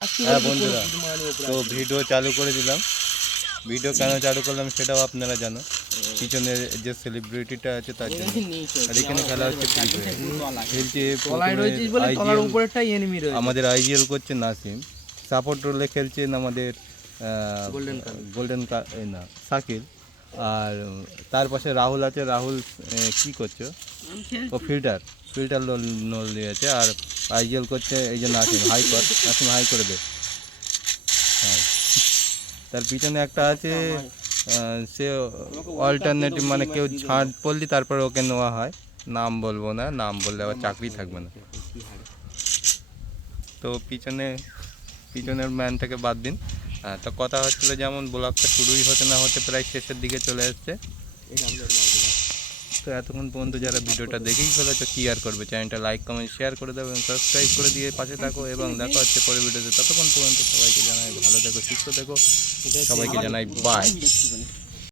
হ্যাঁ বন্ধুরা, তো ভিডিও চালু করে দিলাম। ভিডিও কেন চালু করলাম সেটাও আপনারা জানো, পিছনে যে সেলিব্রিটিটা আছে তার জন্য। আর এখানে খেলা হচ্ছে ফ্রি ফায়ার। খেলছে আমাদের আইজিএল করছে নাসিম, সাপোর্ট রোলে খেলছেন আমাদের গোল্ডেন না শাকিল, আর তার পাশে রাহুল আছে। রাহুল কি করছো? ও ফিল্টার রোল দিয়েছে। আর আইজিএল করছে এই যে নাসিম। নাসিম হাই করে দে। হ্যাঁ, তার পিছনে একটা আছে, সে অল্টারনেটিভ, মানে কেউ ঝাঁট পড়লি তারপর ওকে নেওয়া হয়। নাম বলবো না, নাম বললে আবার চাকরি থাকবে না। তো পিছনের ম্যানটাকে বাদ দিন। তো কথা হচ্ছিলো, যেমন ব্লগটা শুরুই হতে না হতে প্রায় শেষের দিকে চলে এসছে। তো এতক্ষণ পর্যন্ত যারা ভিডিওটা দেখেই ফেলেছো, কি আর করবে, চ্যানেলটা লাইক কমেন্ট শেয়ার করে দেবে এবং সাবস্ক্রাইব করে দিয়ে পাশে থাকো। এবং দেখা হচ্ছে পরের ভিডিওতে। ততক্ষণ পর্যন্ত সবাইকে জানাই ভালো থেকো, সুস্থ থেকো, সবাইকে জানাই বাই।